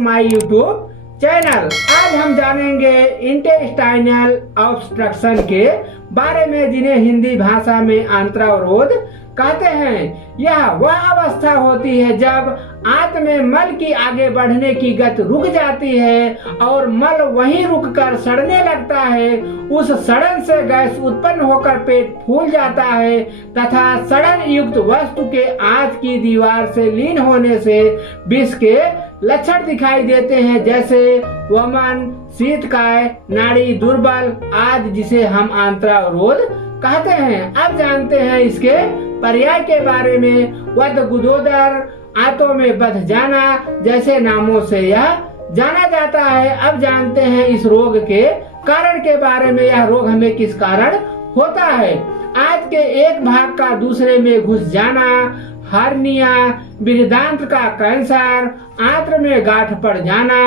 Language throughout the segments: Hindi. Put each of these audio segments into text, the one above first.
My YouTube channel. आज हम जानेंगे इंटेस्टाइनल ऑब्स्ट्रक्शन के बारे में, जिन्हें हिंदी भाषा में आंत्रावरोध कहते हैं। यह वह अवस्था होती है जब आंत में मल की आगे बढ़ने की गति रुक जाती है और मल वहीं रुककर सड़ने लगता है। उस सड़न से गैस उत्पन्न होकर पेट फूल जाता है तथा सड़न युक्त वस्तु के आंत की दीवार से लीन होने से विष के लक्षण दिखाई देते हैं, जैसे वमन, शीतकाय, नाड़ी दुर्बल आदि, जिसे हम आंत्रावरोध कहते हैं। अब जानते हैं इसके पर्याय के बारे में। वध गुदोदर, आंतों में बध जाना जैसे नामों से यह जाना जाता है। अब जानते हैं इस रोग के कारण के बारे में। यह रोग हमें किस कारण होता है? आंत के एक भाग का दूसरे में घुस जाना, हार्निया, बृहदांत्र का कैंसर, आंत्र में गांठ पड़ जाना,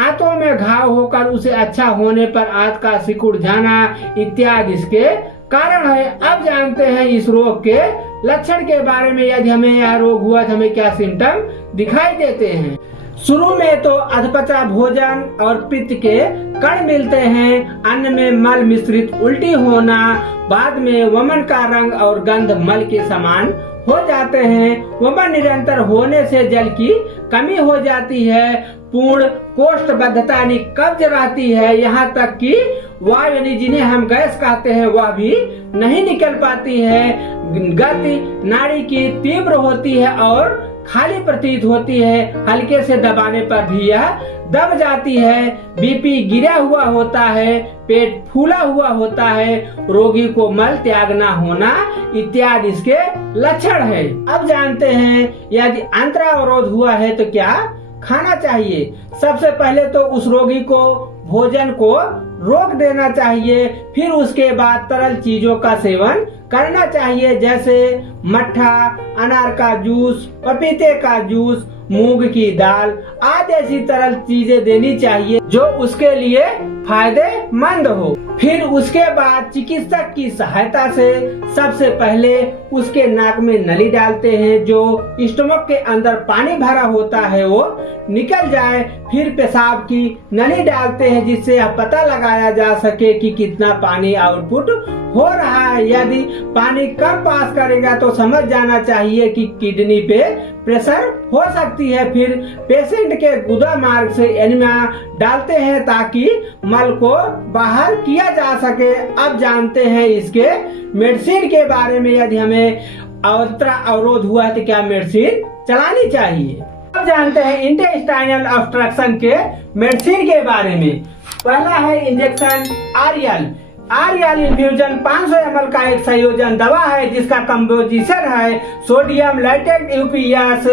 आंतों में घाव होकर उसे अच्छा होने पर आंत का सिकुड़ जाना इत्यादि इसके कारण है। अब जानते हैं इस रोग के लक्षण के बारे में। यदि हमें यह रोग हुआ तो हमें क्या सिम्टम दिखाई देते हैं? शुरू में तो अधपचा भोजन और पित्त के कण मिलते हैं। अन्न में मल मिश्रित उल्टी होना, बाद में वमन का रंग और गंध मल के समान हो जाते हैं। वमन निरंतर होने से जल की कमी हो जाती है। पूर्ण कोष्ठबद्धता यानी कब्ज रहती है। यहाँ तक कि वायु यानी जिन्हें हम गैस कहते हैं वह भी नहीं निकल पाती है। गति नाड़ी की तीव्र होती है और खाली प्रतीत होती है। हल्के से दबाने पर भी यह दब जाती है। बीपी गिरा हुआ होता है, पेट फूला हुआ होता है, रोगी को मल त्याग न होना इत्यादि इसके लक्षण है। अब जानते हैं यदि आंत्रावरोध हुआ है तो क्या खाना चाहिए। सबसे पहले तो उस रोगी को भोजन को रोक देना चाहिए, फिर उसके बाद तरल चीजों का सेवन करना चाहिए, जैसे मट्ठा, अनार का जूस, पपीते का जूस, मूंग की दाल आदि ऐसी तरल चीजें देनी चाहिए जो उसके लिए फायदेमंद हो। फिर उसके बाद चिकित्सक की सहायता से सबसे पहले उसके नाक में नली डालते हैं, जो स्टमक के अंदर पानी भरा होता है वो निकल जाए। फिर पेशाब की नली डालते हैं, जिससे यह पता लगाया जा सके कि कितना पानी आउटपुट हो रहा है। यदि पानी कम पास करेगा तो समझ जाना चाहिए कि किडनी पे प्रेशर हो सकती है। फिर पेशेंट के गुदा मार्ग से एनीमिया डालते हैं ताकि मल को बाहर किया जा सके। अब जानते हैं इसके मेडिसिन के बारे में। यदि हमें आंत्रावरोध हुआ है तो क्या मेडिसिन चलानी चाहिए? अब जानते हैं इंटेस्टाइनल ऑब्स्ट्रक्शन के मेडिसिन के बारे में। पहला है इंजेक्शन आरियल इन्फ्यूजन 500 ml का एक संयोजन दवा है, जिसका कंपोजिशन है सोडियम लाइटेट यूपीएस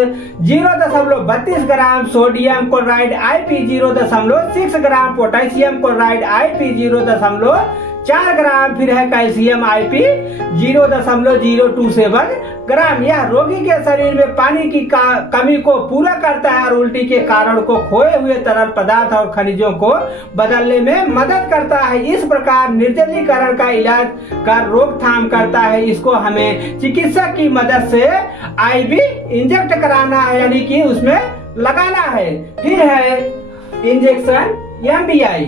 0.32 ग्राम, सोडियम क्लोराइड IP 0.6 ग्राम, पोटेशियम क्लोराइड IP 0.4 ग्राम, फिर है कैल्शियम IP 0.027 ग्राम। यह रोगी के शरीर में पानी की कमी को पूरा करता है और उल्टी के कारण को खोए हुए तरल पदार्थ और खनिजों को बदलने में मदद करता है। इस प्रकार निर्जलीकरण का इलाज कर रोकथाम करता है। इसको हमें चिकित्सक की मदद से IV इंजेक्ट कराना है, यानी कि उसमें लगाना है। फिर है इंजेक्शन MBI।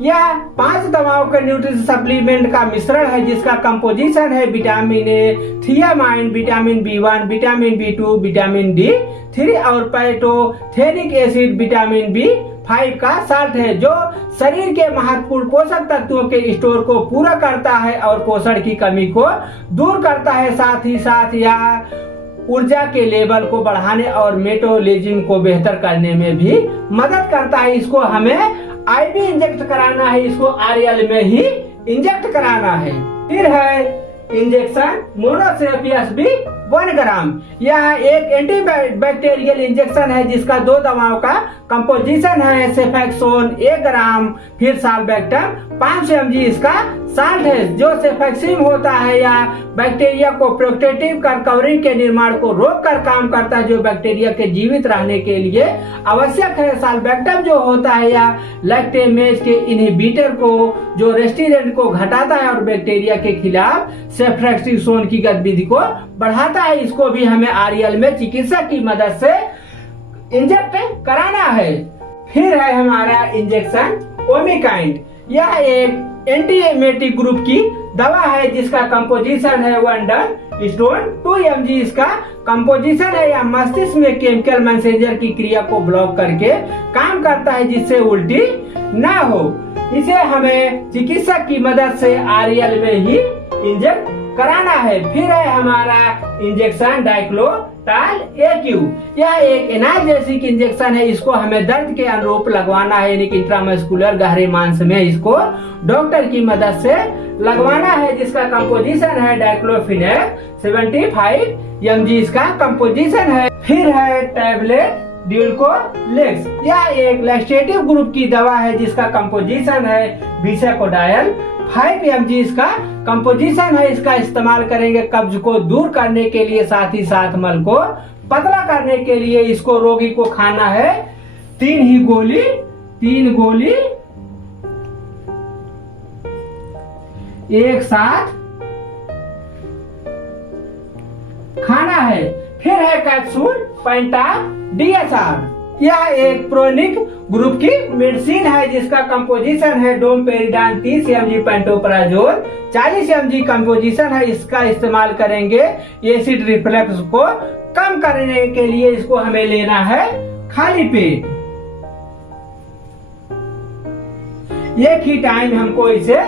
यह 5 दवाओं के न्यूट्रिशन सप्लीमेंट का मिश्रण है, जिसका कंपोजिशन है vitamin A, thiamine, vitamin B1, vitamin B2, vitamin D3 और पैटोथेनिक एसिड विटामिन B5 का साल्ट है, जो शरीर के महत्वपूर्ण पोषक तत्वों के स्टोर को पूरा करता है और पोषण की कमी को दूर करता है। साथ ही साथ यह ऊर्जा के लेवल को बढ़ाने और मेटाबॉलिज्म को बेहतर करने में भी मदद करता है। इसको हमें IV इंजेक्ट कराना है, इसको RL में ही इंजेक्ट कराना है। फिर है इंजेक्शन मोनोसेपियस भी 1 ग्राम। यह एक एंटीबैक्टीरियल इंजेक्शन है, जिसका 2 दवाओं का कंपोजिशन है सेफेक्सोन 1 ग्राम, फिर साल्बेक्टम 500 mg इसका साल्ट है। जो सेफेक्सिम होता है या बैक्टीरिया को प्रोटेक्टिव कर कवरिंग के निर्माण को रोक कर काम करता है, जो बैक्टीरिया के जीवित रहने के लिए आवश्यक है। साल्बेक्टम जो होता है या लैक्टेमेज के इनहिबिटर को, जो रेस्टिरेंट को घटाता है और बैक्टीरिया के खिलाफ सेफ्रेक्सिसोन की गतिविधि को बढ़ाता है। इसको भी हमें RL में चिकित्सक की मदद से इंजेक्ट कराना है। फिर है हमारा इंजेक्शन ओमिकाइंड। यह एक एंटीएमेटिक ग्रुप की दवा है जिसका कंपोजिशन है 1 डन स्टोन 2 mg इसका कंपोजिशन है। यह मस्तिष्क में केमिकल मैसेंजर की क्रिया को ब्लॉक करके काम करता है जिससे उल्टी ना हो। इसे हमें चिकित्सक की मदद से RL में ही इंजेक्ट कराना है। फिर है हमारा इंजेक्शन डाइक्लोटाल AQ। यह एक एनाल्जेसिक इंजेक्शन है। इसको हमें दर्द के अनुरूप लगवाना है, यानी कि इंट्रामस्कुलर गहरे मांस में इसको डॉक्टर की मदद से लगवाना है, जिसका कंपोजिशन है डाइक्लोफिनेक 75 mg इसका कंपोजिशन है। फिर है टैबलेट ड्यूलकोलेक्स। यह एक लैक्सेटिव ग्रुप की दवा है जिसका कंपोजिशन है बिसेकोडायल 5 mg इसका कंपोजिशन है। इसका इस्तेमाल करेंगे कब्ज को दूर करने के लिए, साथ ही साथ मल को पतला करने के लिए। इसको रोगी को खाना है 3 गोली एक साथ खाना है। फिर है कैप्सूल पेंटा DSR। यह एक प्रोनिक ग्रुप की मेडिसिन है जिसका कंपोजिशन है डोमपेरिडान 30 mg, पेंटोप्राजोल 40 mg कंपोजिशन है। इसका इस्तेमाल करेंगे एसिड रिफ्लक्स को कम करने के लिए। इसको हमें लेना है खाली पेट, एक ही टाइम हमको इसे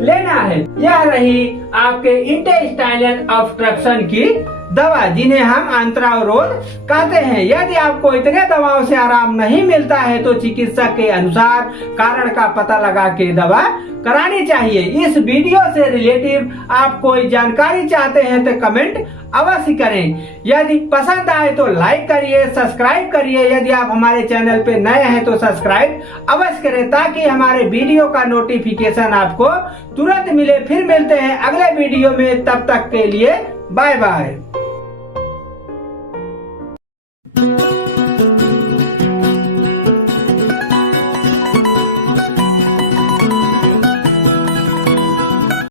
लेना है। यह रही आपके इंटेस्टाइनल ऑब्स्ट्रक्शन की दवा, जिन्हें हम अंतरावरोध कहते हैं। यदि आपको इतने दवाओं से आराम नहीं मिलता है तो चिकित्सक के अनुसार कारण का पता लगा के दवा करानी चाहिए। इस वीडियो से रिलेटिव आप कोई जानकारी चाहते हैं तो कमेंट अवश्य करें। यदि पसंद आए तो लाइक करिए, सब्सक्राइब करिए। यदि आप हमारे चैनल पे नए हैं तो सब्सक्राइब अवश्य करें ताकि हमारे वीडियो का नोटिफिकेशन आपको तुरंत मिले। फिर मिलते हैं अगले वीडियो में, तब तक के लिए बाय बाय।